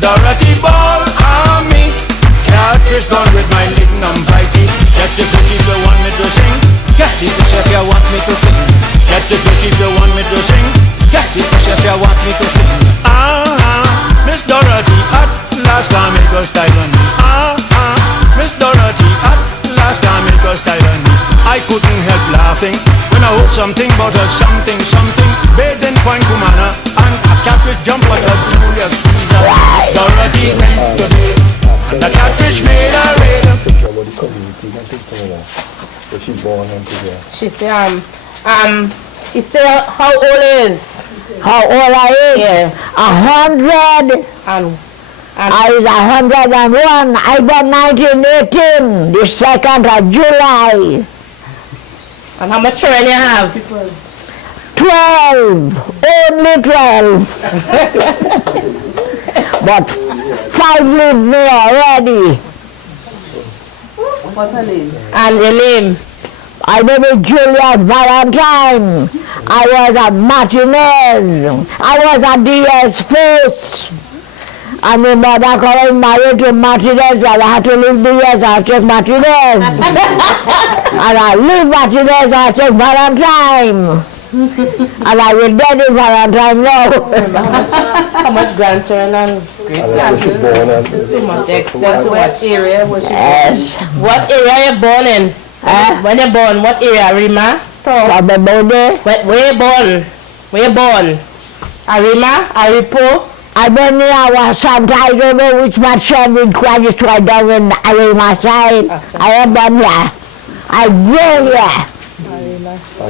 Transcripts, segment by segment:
Dorothy Ball Army. Catfish gone with my lignum bitey. Get the fish if you want me to sing. Get the fish if you want me to sing. Get the fish if you want me to sing. Get the fish if you want me to sing. Miss Dorothy at last can make a style on me. Miss Dorothy at last can make a style on me. I couldn't help laughing when I heard something about a something. Bathed in Point Cumana and a catfish jump out of Julius Caesar. Dorothy went today and the catfish made a raid. She said, he said, how old is? How old I is? Yeah. 100. I is 101. I born 1918, the 2nd of July. And how much children you have? 12. Only 12. But 5 leave me already. What's her name? And your name? I name is Julius Valentine. I was at Martinez. I was at DS first. And my mother got married to Martinez, and I had to leave DS. I take Martinez. And I leave Martinez, I take Valentine. And I will dead in Valentine now. How much grandchildren and great-grandchildren? Too much extent. What area was she born? What area you born in? When you born, what area? Rima? Where you born? Where you born? Arima? Aripo? I don't know our son. I don't know which machine we graduate right down in Arima side. I am born here. I grew here. I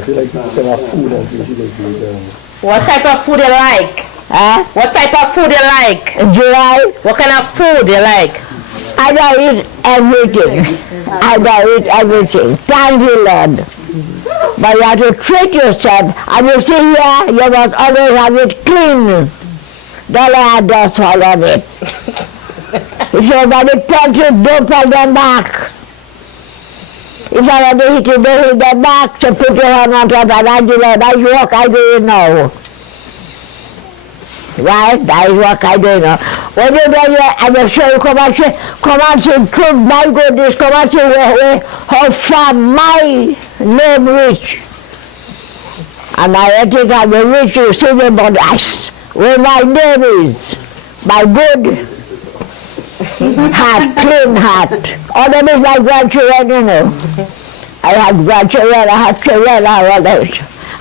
feel like you can have food and things. What type of food you like? What type of food you like? July? What kind of food you like? I don't eat everything. I don't eat everything. Thank you, Lord. But you have to treat yourself. And you see here, you must always have it clean. Don't let dust fall on it. If somebody pelt you, don't pelt them back. If I want to hit you, don't hit them back. So put your hand on top and I do that. is what I do now. Right? That is what I do now. When you do that, I will show you, come and see truth, my goodness, come and see how far my name reach. And I think I will reach you, see me, but where my name is, my good heart, clean heart. All of is my grandchildren, you know. I have grandchildren, I have children, I have others.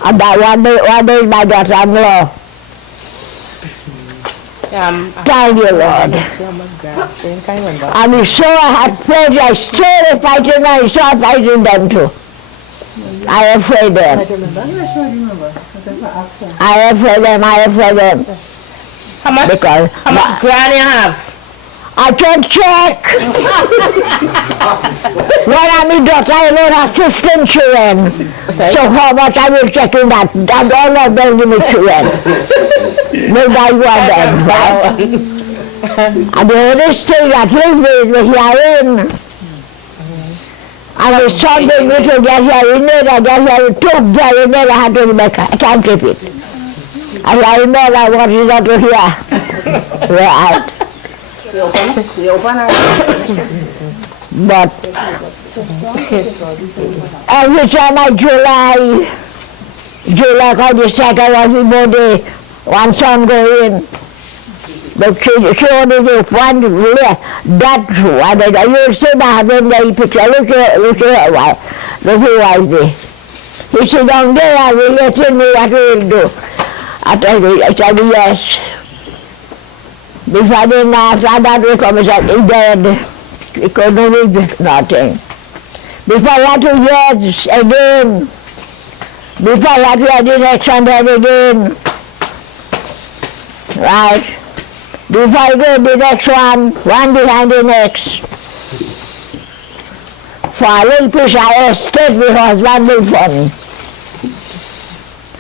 And that one is my daughter-in-law. Thank you, Lord. And so I had prayed, I still fighting, I still fighting them too. I afraid them. I afraid them. How much grand you have? I can check. When I'm in daughter, I will have 15 children. Okay. So how much I will check in that? And all of them give me children. Maybe I want them, right? And the only thing that lives with me herein. And the son gave me to get here in it, I get here in 2 very minutes, I had to make I can't keep it. And I know I want you not to hear. Right. But every time I July on the 2nd of the birthday, one son go in. But she only did one that's one. And you see that in the picture, look at her, look who was there. He said, down there, I will let him know what he will do. I said, yes. Before I didn't ask, that will come and say, he's dead. He couldn't read nothing. Before I had 2 years again. Before I had to have the next 100 again. Right? Before I go the next one behind the next. For a little piece of estate, my husband lived for me.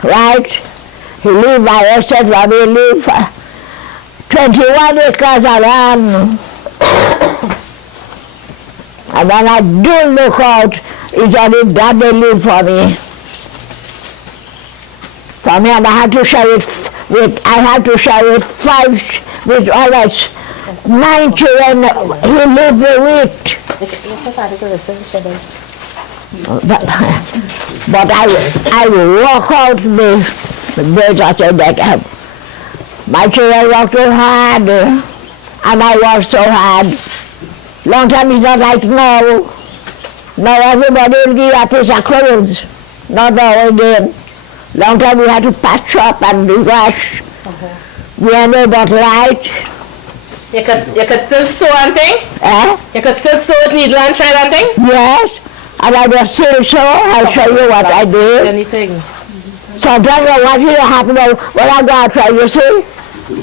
Right? He lived my estate for me, lived for 21 acres of land. And when I do look out, it's only that they live for me. For me, and I have to share it with 5, with others, 9 children he lived with. But I walk out the birds out of that. My children work too hard, and I work so hard. Long time is not like now. Now everybody will give a piece of clothes. Not now again. Long time we had to patch up and do wash. We had no but light. You could still sew and thing? Eh? You could still sew with needle and thread and thing? Yes. And I just still sew. I'll show you what I do. Anything. Sometimes I want you to happen when I go out try, you see?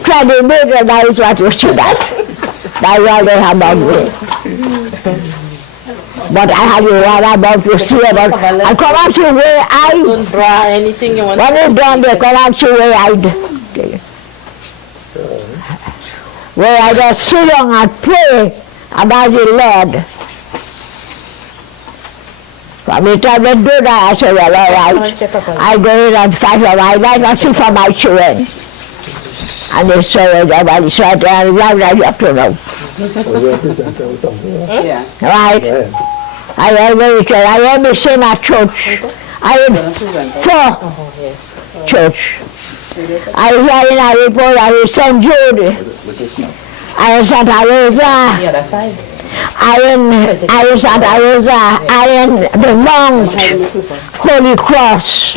Try to make it, that is what you see that. That's all they have about me. But I have you what about you see about I come and see where I bra, anything you want. when it's done they come and see where I where I just sit down and pray about the Lord. From the time they do that, I say, well, all right. I go in and fight for my life and see for my children. And they say, everybody said, and that's what you have to know. Yeah. Right? Yeah. I am the same at church. I am 4 church. I here in Aripo, I am St. Jude. I am Santa Rosa. The other side. I am Santa Rosa. I am the Mount Holy Cross.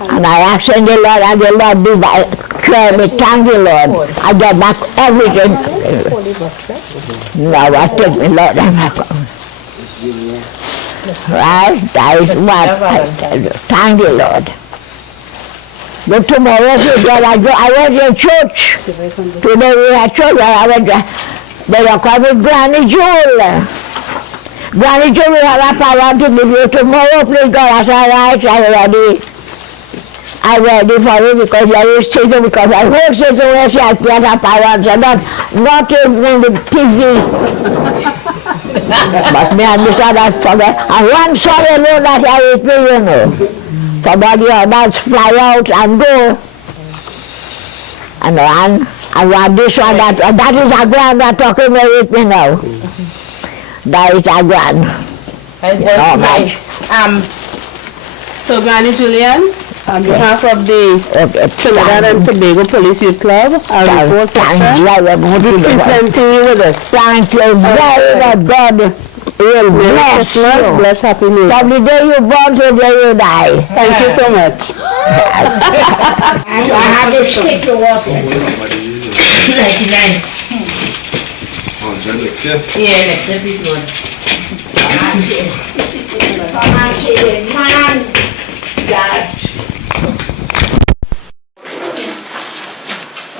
And I ask the Lord, and the Lord do by clear me. Thank the Lord. I get back everything. Now I take the Lord and my phone. Right? That is what I tell you. Thank the Lord. But tomorrow, I went to church. Today we had church, I went they were called Granny Jewel. Granny Jewel, we have a power to give you tomorrow, please God. I said, all right, I'm ready for it because I was sitting, because I heard situation, I can't have power, so not even in the TV. But me understand that forget. And one song you know that I will play, you know. Somebody else fly out and go. And one this one, that is a grand that talking with me now. That is a grand. So Granny Julian, on behalf of the Trinidad and Tobago Police Youth Club, our report section, presenting you with a thank you very much, God. Will bless you. Bless Happy New Year. From the day you born to the day you die. Thank you so much. I had to stick to water. 99. Oh, John next year? Yeah, next year, please, Lord. Come and see the man that.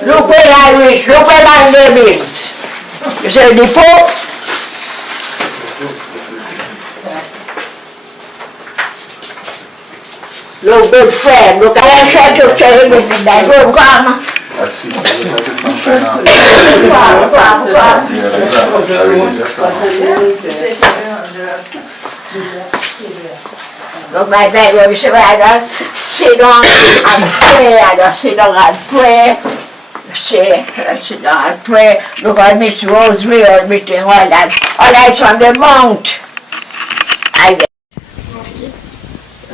Look where I reach, look where my name is. You say the Pope? Look, good friend, look, I try to tell him if that will come. I see. Look at something now. Come. Yeah, like that. I really just saw Look, my bed, you see where I just sit down and pray, I just sit down and pray. See, I sit down and pray. Look at Miss Rosary or everything, all that. All that's from the mount. I get.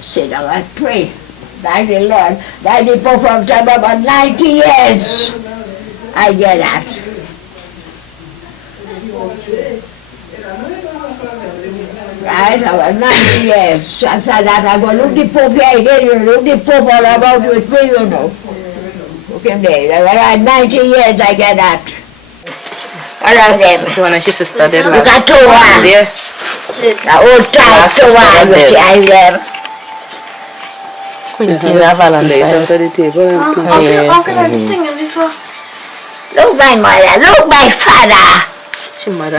Sit down and pray. Thank the Lord. Thank the Pope from time about 90 years. I get that. Right, about 90 years. After that, I go look the Pope here again. You look the Pope all about with me, you know. Look him there. About 90 years, I get that. All of them. One of his sisters did Look at Toa. The old time Toa, you see, I there. Quintina Valentine. Look my mother, look my father.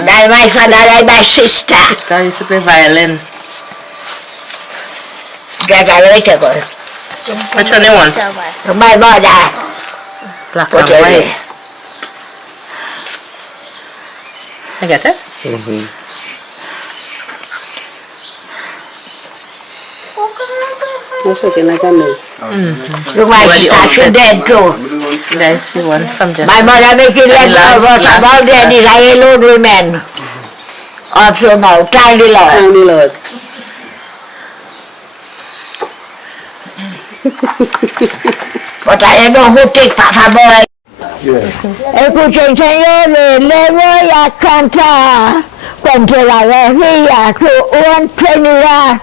Like my father, like my sister. Sister used to play violin. Get a little girl. Which one do you want? My mother. Black Put and it white. in. I get it? That's looking like a mess. Look my sister, she dead too. I see one from Japan. My mother making lecture about the Israeli old women. Also now, tiny lot. Tiny lot. But I don't know who take Papa boy. Yeah. Escuchen, señores, le voy a cantar contra la guerrilla que hubo en Trinidad.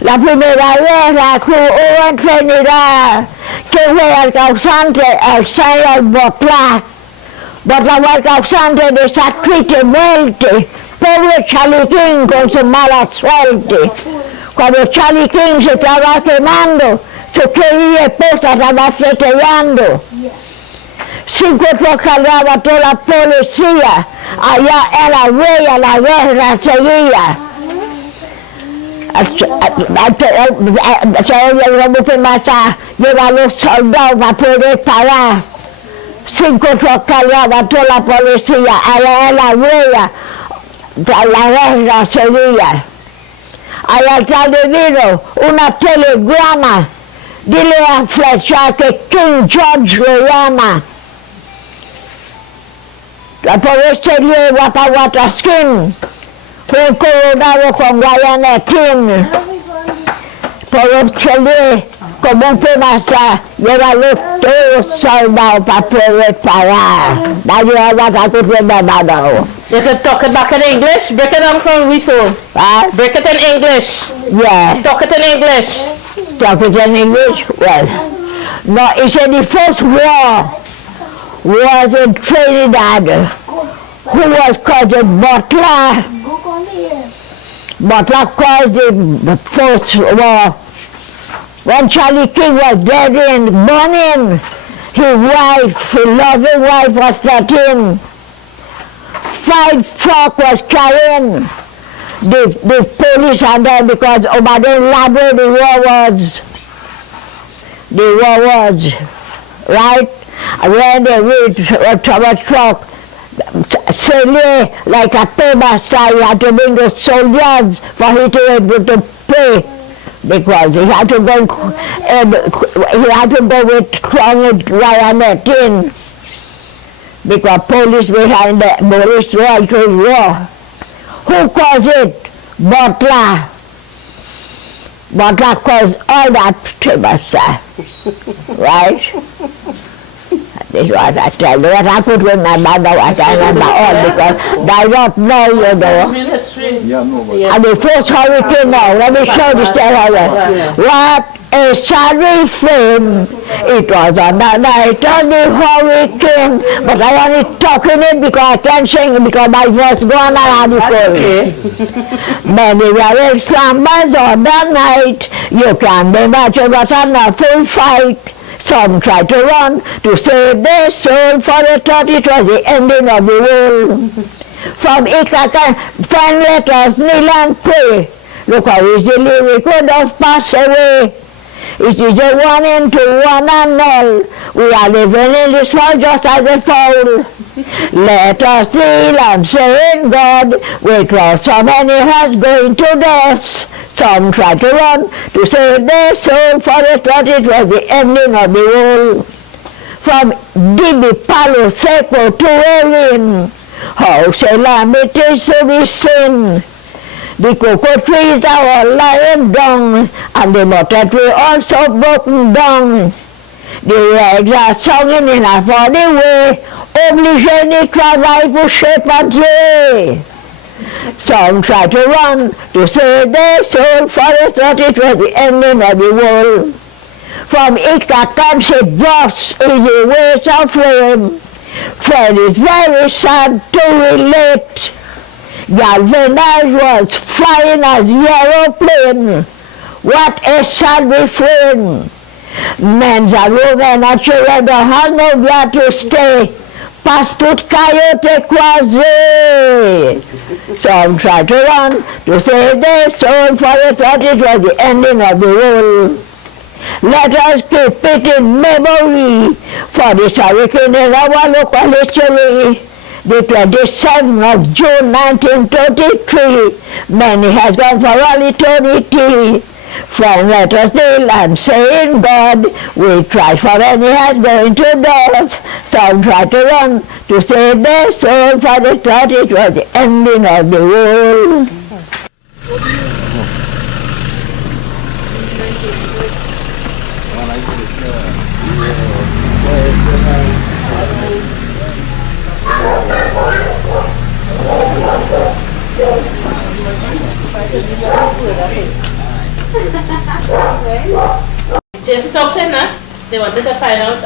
La primera guerra que hubo en Trinidad, que fue el causante, el señor Botla. Botla fue el causante de esa triste muerte. Pobre Charlie King con su mala suerte. Cuando Charlie King se estaba quemando, su querida esposa estaba fletellando. 5 cargaba toda la policía, allá en la huella la guerra seguía. Lleva a los soldados para poder parar. 5 cargaba toda la policía, allá en la huella la guerra seguía. Allá atrás vino una telegrama, dile a Fletcher que King George lo llama. Por este lleva para Waterskin, fue coronado con guayanetín. Por este lleva, como un pemasa, lleva todos los soldados para poder parar. Nadie va a hacer nada. You can talk it back in English. Break it down from Riso. Break it in English. Yeah. Talk it in English. Talk it in English? Well, no, he said the first war was in Trinidad, who was called Butler. Butler caused the first war. When Charlie King was dead and burning, his wife, his loving wife was 13. 5 trucks was carrying the police and then because over there elaborate the war was, right? When they reached a truck, sailor like a paper style, he had to bring the soldiers for him to be able to pay because he had to go with chronic guayanetín because police behind the police right to war. Who caused it? Butler. Butler caused all that paper style, right? This is what I tell you. What I put with my mother, what I remember all, because I don't know, you know. And the first hurricane now, let me show you the what a sad film. It was on the night of the hurricane, but I only talk in it because I can't sing it because my voice gone around the phone. Many were in slumbers on that night. You can imagine what a full fight. Some tried to run to save their soul, for they thought it was the ending of the world. From Ikakan, friend, let us kneel and pray. Look how easily we could have passed away. It is a warning to one and all. We are living in this world just as a fowl. Let us kneel and say in God, we cross so many hearts going to death. Some tried to run to save their soul, for they thought it was the ending of the world. From Dibi, Palo Seco to Erin, how shall it to be seen? The cocoa trees are all lying down, and the butter tree also broken down. The eggs are singing in a funny way, obligé de travail pour papier. Some try to run to save their soul, for they thought it was the ending of the world. From Ikakan she thus is the ways of flame. Fred is very sad to relate. Galvanized was flying as aeroplane. What a sad refrain. Men and women and children don't have nowhere to stay. Pass tout coyote croisé. Some tried to run to save their soul, for they thought it was the ending of the world. Let us keep it in memory, for this hurricane in our local history. The 27th of June 1933, many has gone for all eternity. Friend, let us kneel and say in God, we try for any help going to doors. Some try to run to save their soul, for they thought it was the ending of the world. Just talk to him, huh? They wanted to find out,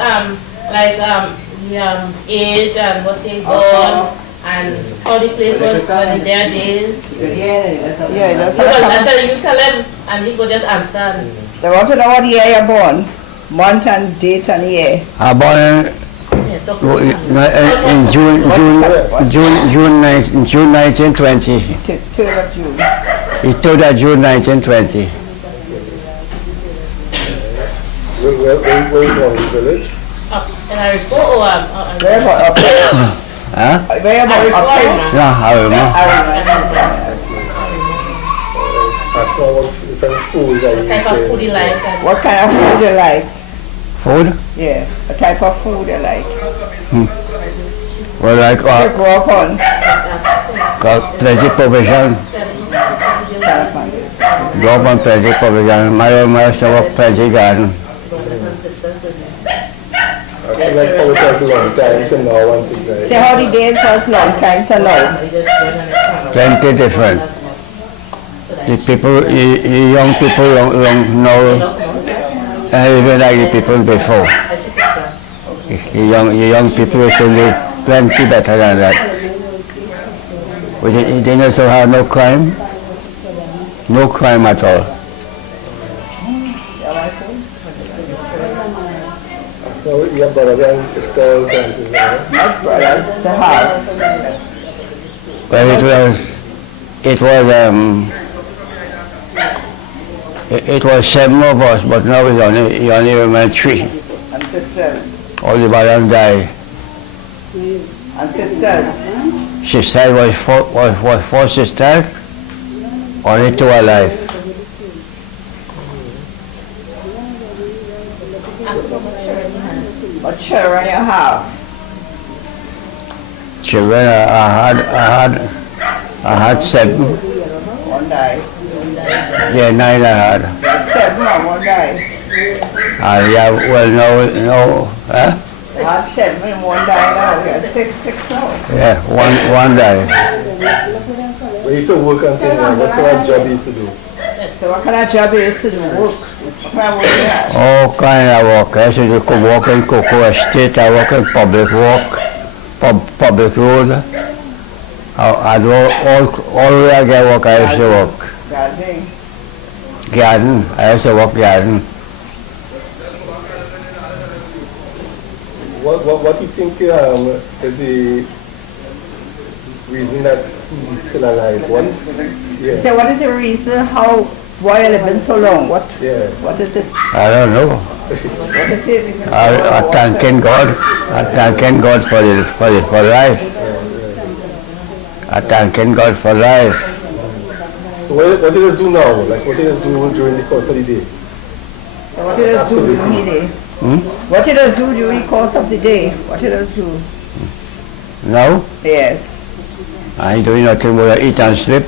the age and what he born and how the place was in their days. Yeah, that's You tell him and he could just answer. They want to know what year you're born. Month and date and year. I born in June 1920. 3rd of June. It's 3rd of June 1920. Where you born, in the village? In Aripo or Where about up there? Huh? Where about up there? Yeah, I remember. What kind of food that you type of food he likes. What kind of food you like? Food? Yeah, a type of food you like. Well, like You grow up on. got plenty provision. Grow up on plenty provision. My used to work plenty garden. I feel like how it was a long time to now and things like See how the days was long time to now. Plenty different. The people, the young people don't know even like the people before. The young people used to live plenty better than that. They used to have no crime. No crime at all. So your brother and sisters and things like that? My brothers to have. Well, it was 7 of us, but now it's only remain 3. And sisters. All the brothers died. And sisters. Sisters was 4 sisters, only 2 alive. What children you have? Children, I had 7. One died. Yeah, 9 I had. 7 and one died. Yeah, well, no, huh? I had 7 and one died now. We have 6 now. Yeah, one died. When you used to work and things like that, what sort of job you used to do? So what kind of job you used to do? Work? What kind of work you had? All kind of work. I used to work in cocoa estate. I work in public work, public road. I do all where I get work. I used to work. Gardening. Garden. I used to work garden. What do you think is the reason that he's still alive? Yeah. So what is the reason why you living so long? What is it? I don't know. What it is? I thanking God. I thanking God for life. I thanking God for life. So what do you do now? Like what do you do during the course of the day? So what you just do during the day? What you just do during the course of the day? What you just do? Now? Yes. I ain't doing nothing but eat and sleep.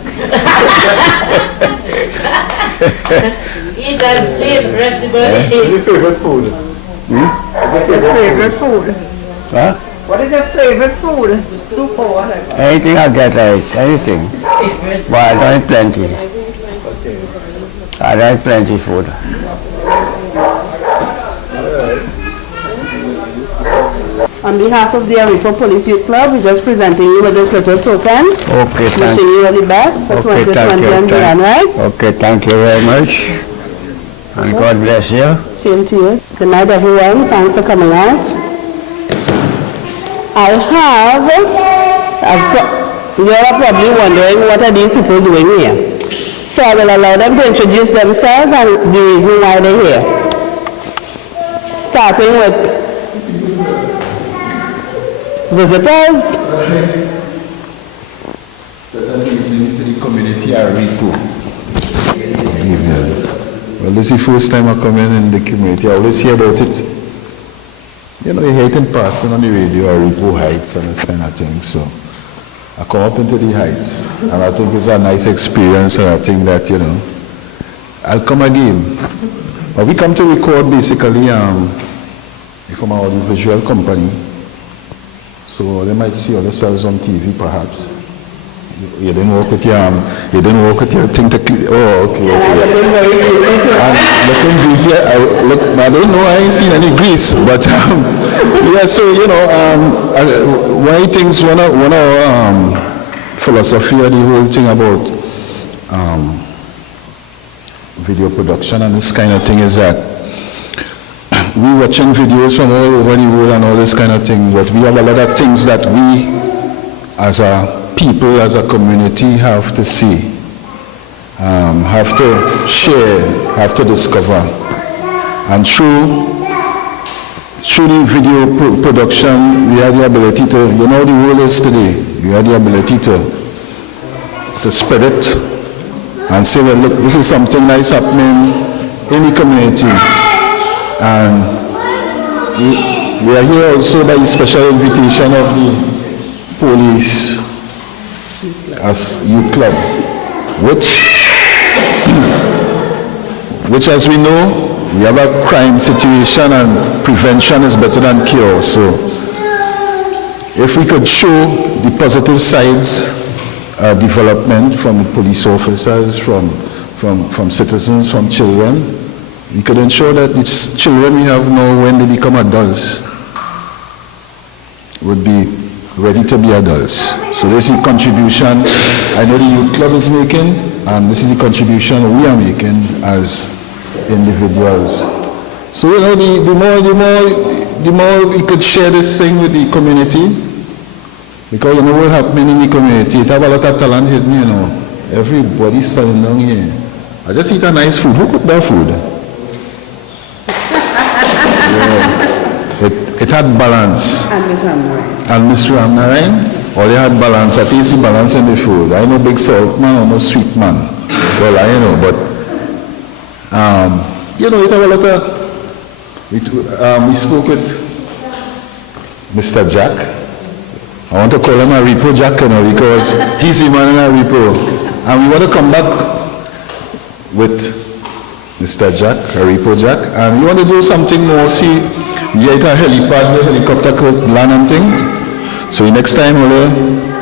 Eat and sleep, rest the body. What's your favorite food? What's your favorite food? Huh? What is your favorite food? Soup or whatever? Anything I get, I eat. Anything. But I don't eat plenty. I don't eat plenty food. On behalf of the Aripo Police Youth Club, we're just presenting you with this little token. Okay, thank Wishing you all the best for 2020 and beyond, right? Okay, thank you very much. And God bless you. Same to you. Good night, everyone. Thanks for coming out. You're probably wondering what are these people doing here. So I will allow them to introduce themselves and the reason why they're here. Starting with visitors. Pleasant evening to the community Aripo. Well, this is the first time I come in the community. I always hear about it. You know, you hear it in passing on the radio, Aripo Heights and this kind of thing. So I come up into the Heights, and I think it's a nice experience, and I think that, you know, I'll come again. But we come to record basically from our audiovisual company. So they might see ourselves on TV perhaps. You didn't work with your thing to, oh, okay. And looking greasy, I don't know, I ain't seen any grease, but yeah, so, you know, one of the things, one of our philosophy of the whole thing about video production and this kind of thing is that we watching videos from all over the world and all this kind of thing, but we have a lot of things that we as a people, as a community have to see, have to share, have to discover. And through the video production, we have the ability to, you know, the world is today, we have the ability to spread it and say, well, look, this is something nice happening in the community. And we are here also by the special invitation of the police as youth club, which as we know, we have a crime situation and prevention is better than cure. So if we could show the positive sides development from police officers, from citizens, from children, we could ensure that the children we have now, when they become adults, would be ready to be adults. So this is the contribution I know the youth club is making, and this is the contribution we are making as individuals. So, you know, the more we could share this thing with the community, because you know what happening in the community, it have a lot of talent hidden, you know. Everybody's standing down here. I just eat a nice food. Who cooked that food? Yeah. It had balance. And Mr. Ramnarayan, all they had balance. I taste the balance in the food. I know big salt man or no sweet man. Well, I know, but you know, it have a lot of. We spoke with Mr. Jack. I want to call him Aripo Jack, you know, because he's the man in Aripo. And we want to come back with Mr. Jack, Aripo Jack, and we want to do something more. See, we get a helipad, the helicopter could land and things. So the next time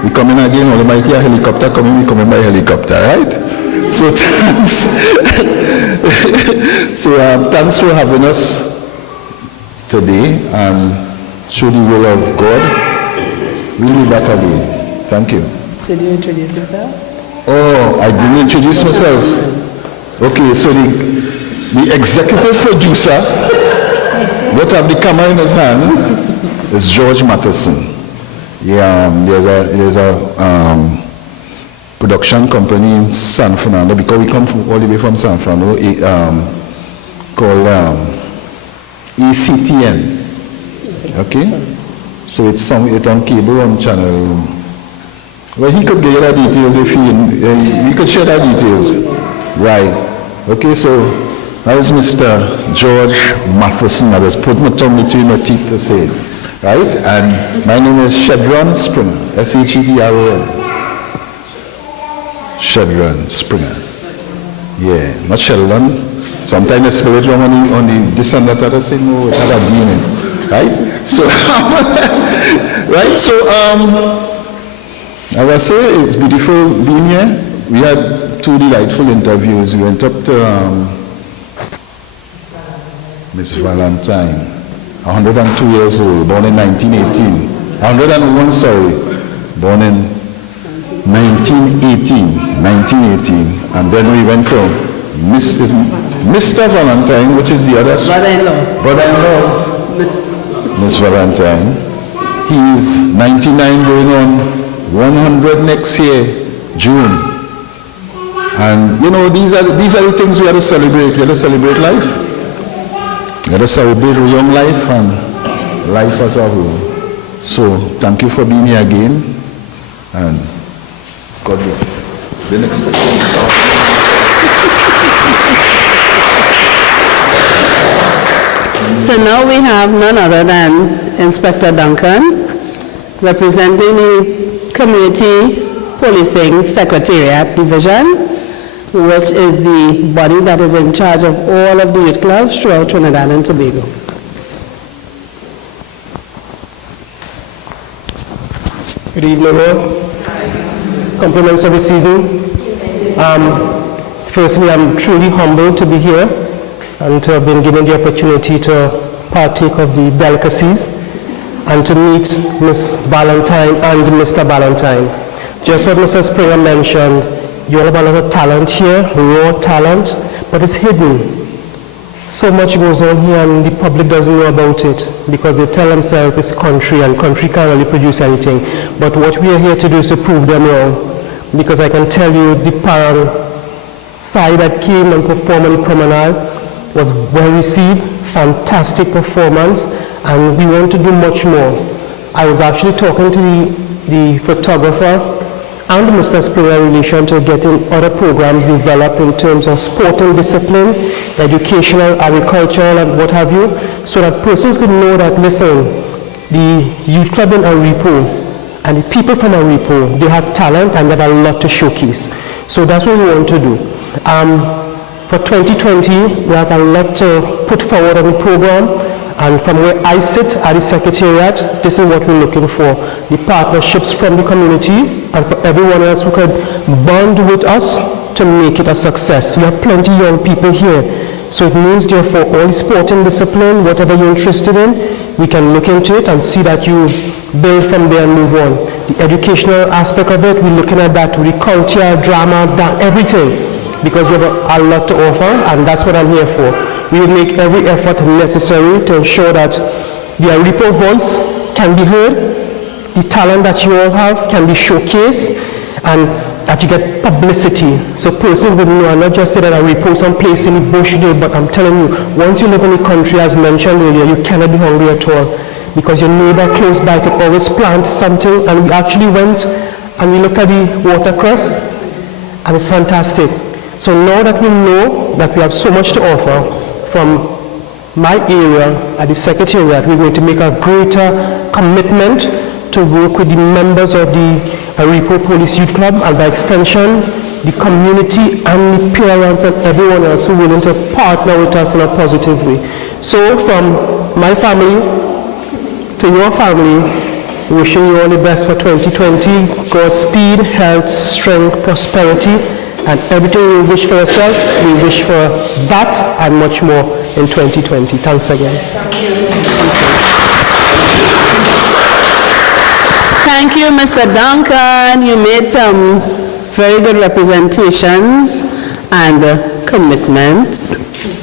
we come in again, we might hear a helicopter coming, we come in by helicopter, right? So thanks. Thanks for having us today, and through the will of God, we'll be back again. Thank you. Did you introduce yourself? Oh, I didn't introduce myself. Okay, so the executive producer, what have the camera in his hand, is George Matheson. Yeah, there's a production company in San Fernando, because we come all the way from San Fernando, called ECTN. Okay? So it's on cable on channel. Well, he could get you the details if he could share the details. Right. Okay, so that is Mr. George Matheson. I just put my tongue between my teeth to say it. Right? And my name is Shedron Springer. S-H-E-D-R-O-N. Shedron Springer. Yeah, not Sheldon. Sometimes they spell it wrong on the this and that. I say, no, it had a D in it. Right? So, right? So, as I say, it's beautiful being here. We had 2 delightful interviews. We went up to Miss Valentine, 102 years old, born in 1918. 101, sorry, born in 1918. And then we went to Mr. Valentine, which is the other brother-in-law, Miss Valentine. He's 99 going on 100 next year, June. And you know, these are the things we have to celebrate. We have to celebrate life. We have to celebrate young life and life as a whole. So thank you for being here again, and God bless. The next question. So now we have none other than Inspector Duncan, representing the Community Policing Secretariat Division, which is the body that is in charge of all of the youth clubs throughout Trinidad and Tobago. Good evening, all. Compliments of the season. Firstly, I'm truly humbled to be here and to have been given the opportunity to partake of the delicacies and to meet Miss Valentine and Mr. Valentine. Just what Mr. Springer mentioned, you all have a lot of talent here, raw talent, but it's hidden. So much goes on here and the public doesn't know about it because they tell themselves it's country and country can't really produce anything. But what we are here to do is to prove them wrong, because I can tell you the parent side that came and performed on the promenade was well received, fantastic performance, and we want to do much more. I was actually talking to the photographer and Mr. Springer in relation to getting other programs developed in terms of sporting discipline, educational, agricultural, and what have you, so that persons could know that, listen, the youth club in Aripo and the people from Aripo, they have talent and they have a lot to showcase. So that's what we want to do. For 2020, we have a lot to put forward on the program. And from where I sit at the Secretariat, this is what we're looking for. The partnerships from the community and for everyone else who could bond with us to make it a success. We have plenty of young people here. So it means, therefore, all the sporting discipline, whatever you're interested in, we can look into it and see that you build from there and move on. The educational aspect of it, we're looking at that with the culture, drama, everything, because you have a lot to offer, and that's what I'm here for. We will make every effort necessary to ensure that the Aripo voice can be heard, the talent that you all have can be showcased, and that you get publicity. So persons would know, and not just say that Aripo someplace in the bush there, but I'm telling you, once you live in the country, as mentioned earlier, you cannot be hungry at all, because your neighbor close by could always plant something, and we actually went and we looked at the watercress, and it's fantastic. So now that we know that we have so much to offer, from my area at the Secretariat, we're going to make a greater commitment to work with the members of the Aripo Police Youth Club, and by extension, the community and the parents and everyone else who are willing to partner with us in a positive way. So from my family to your family, wishing you all the best for 2020, Godspeed, health, strength, prosperity, and everything you wish for yourself, we wish for that and much more in 2020. Thanks again. Thank you, Mr. Duncan. You made some very good representations and commitments,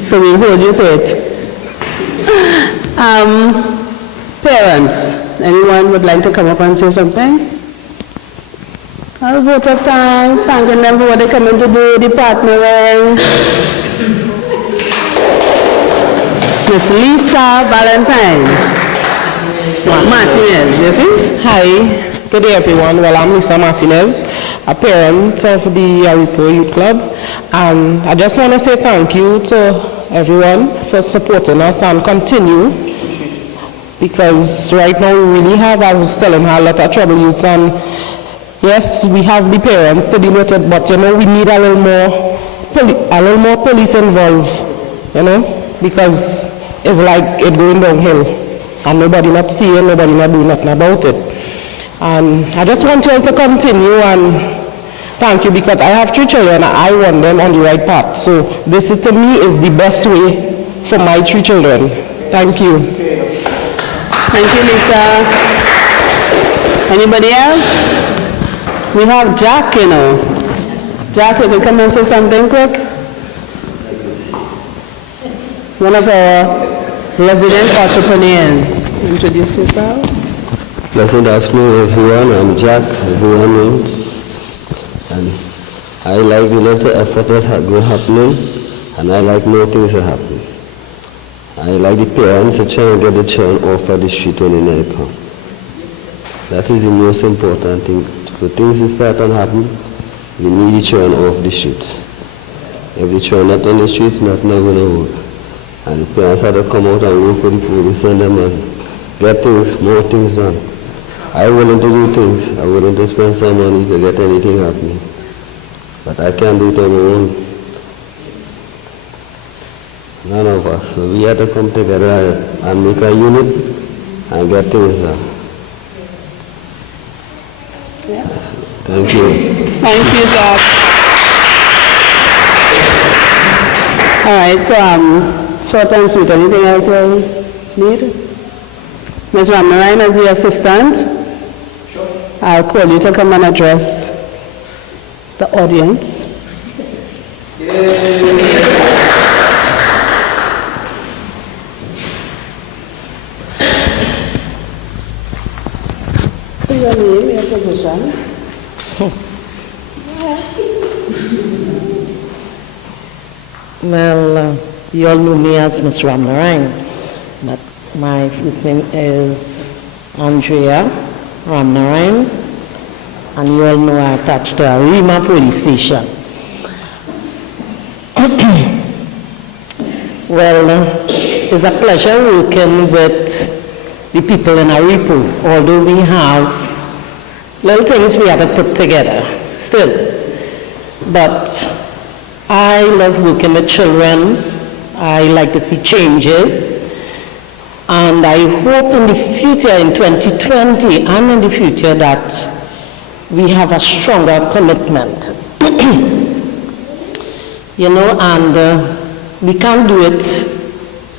so we'll hold you to it. Parents, anyone would like to come up and say something? A vote of thanks, thanking them for what they're coming to do, the partnering. Miss Lisa Valentine. Martinez, you see? Hi, good day everyone. Well, I'm Lisa Martinez, a parent of the Aripo Youth Club. And I just want to say thank you to everyone for supporting us and continue. Because right now we really have, I was telling her, a lot of trouble youths, and yes, we have the parents to deal with it, but you know, we need a little more police involved, you know, because it's like it going downhill and nobody not seeing, nobody not doing nothing about it. And I just want you all to continue, and thank you, because I have 3 children and I want them on the right path. So this to me is the best way for my 3 children. Thank you. Thank you, Lisa. Anybody else? We have Jack, you know. Jack, you can come and say something quick. One of our resident entrepreneurs. Introduce yourself. Pleasant afternoon, everyone. I'm Jack, everyone knows. And I like the little effort that go happening, and I like more things that happen. I like the parents to try and get the children off of the street when they come. That is the most important thing. For things to start and happen, we need the children off the streets. If the children not on the streets, nothing is going to work. And the parents had to come out and work with the police and them and get things, more things done. I willing to do things. I willing to spend some money to get anything happening. But I can't do it on my own. None of us. So we had to come together and make a unit and get things done. Yeah. Thank you. Thank you, Jack. All right, so short and sweet. Anything else you need? Ms. Ramarine as the assistant. Sure. I'll call you to come and address the audience. Your name, your position. Well, you all know me as Miss Ramarine, but my first name is Andrea Ramarine, and you all know I attached to Aripo police station. Well, it's a pleasure working with the people in Aripo, although we have little things we have to put together still. But I love working with children. I like to see changes. And I hope in the future, in 2020 and in the future, that we have a stronger commitment. You know, and we can't do it,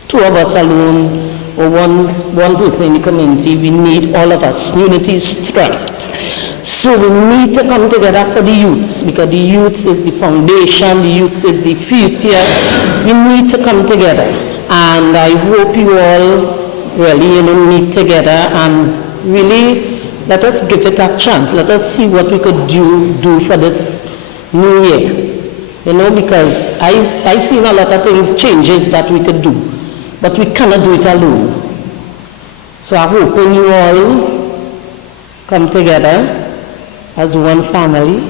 two of us alone, or one person in the community. We need all of us. Unity is strength. So we need to come together for the youths, because the youths is the foundation, the youths is the future. We need to come together. And I hope you all really, meet together and really let us give it a chance. Let us see what we could do for this new year. Because I see a lot of things, changes that we could do, but we cannot do it alone. So I'm hoping you all come together as one family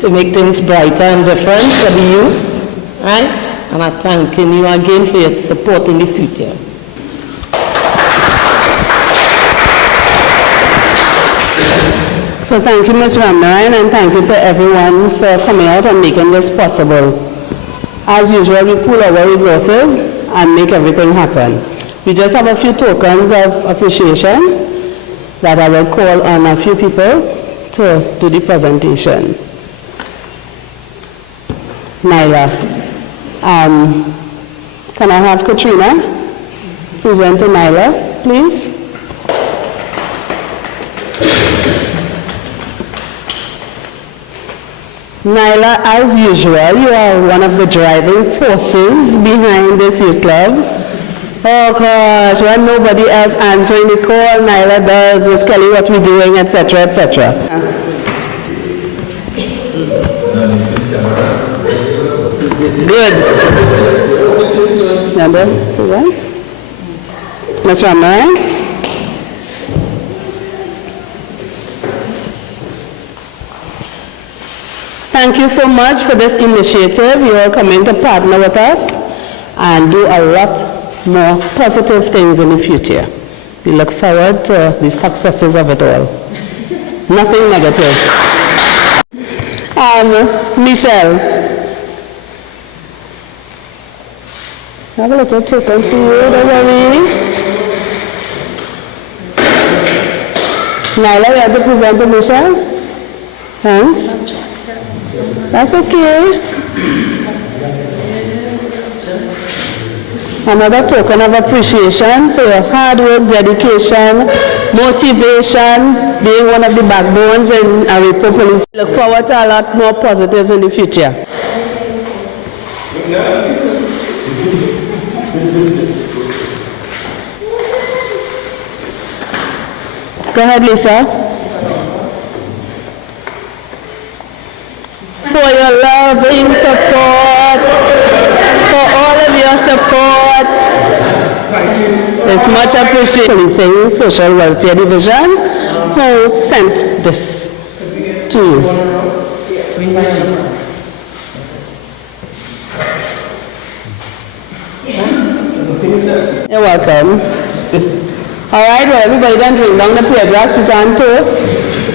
to make things brighter and different for the youths, right? And I'm thanking you again for your support in the future. So thank you, Ms. Ramarine, and thank you to everyone for coming out and making this possible. As usual, we pool our resources and make everything happen. We just have a few tokens of appreciation that I will call on a few people to do the presentation. Nyla. Can I have Katrina present to Nyla, please? Nyla, as usual, you are one of the driving forces behind this youth club. Oh gosh, when nobody else answering the call, Nyla does, Miss Kelly, what we're doing, etc., etc. Good. Number, right? Ms. Ramarine? Thank you so much for this initiative. You are coming to partner with us and do a lot more positive things in the future. We look forward to the successes of it all. Nothing negative. Michelle. I have a little token for you, don't worry. Nyla, you have to present to Michelle? Thanks. That's okay. Another token of appreciation for your hard work, dedication, motivation, being one of the backbones in Aripo Police. Look forward to a lot more positives in the future. Go ahead, Lisa. For your loving support, for all of your support. It's much appreciated. Policing Social Welfare Division who sent this to you. You're welcome. All right, well, everybody done drink down the plate rocks. We can toast,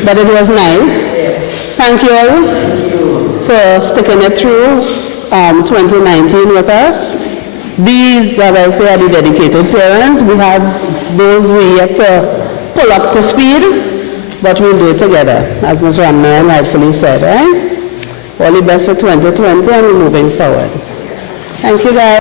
but it was nice. Thank you all for sticking it through 2019 with us. These, as I say, are the dedicated parents. We have those we yet to pull up to speed, but we'll do it together, as Ms. Ramnayan rightfully said, right? All the best for 2020 and we're moving forward. Thank you, guys.